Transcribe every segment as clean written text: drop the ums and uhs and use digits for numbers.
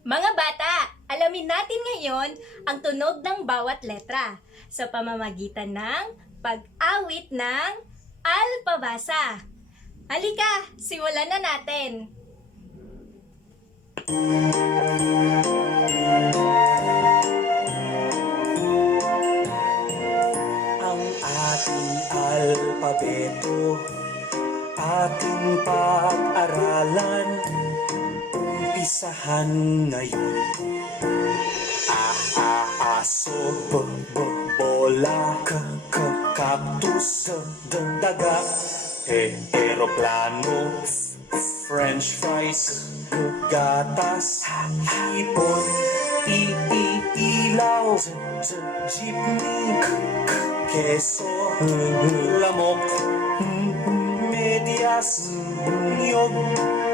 Mga bata, alamin natin ngayon ang tunog ng bawat letra sa pamamagitan ng pag-awit ng alpabasa. Halika, simulan na natin! Ang ating alpabeto, ating pag-aralan, umpisahan ngayon. Aso, bola, cactus, daga, eroplano, French fries, gatas, hipon, ilaw, jeepney, keso, lamok, medyas, niyog,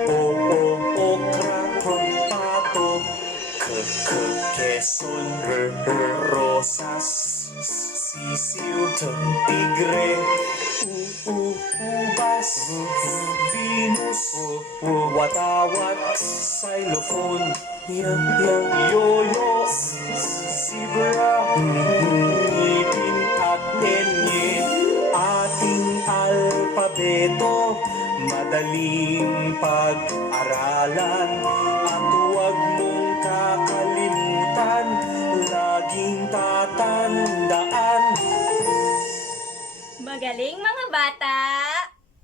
okra, pato, quezon, rosas, sisiw, tigre, ubas, Venus, watawat, xylophone, yoyo, zebra, ngipin at tenye. Ating alpabeto, madaling pag-aralan, at huwag mong kakalimutan, laging tatandaan. Magaling mga bata!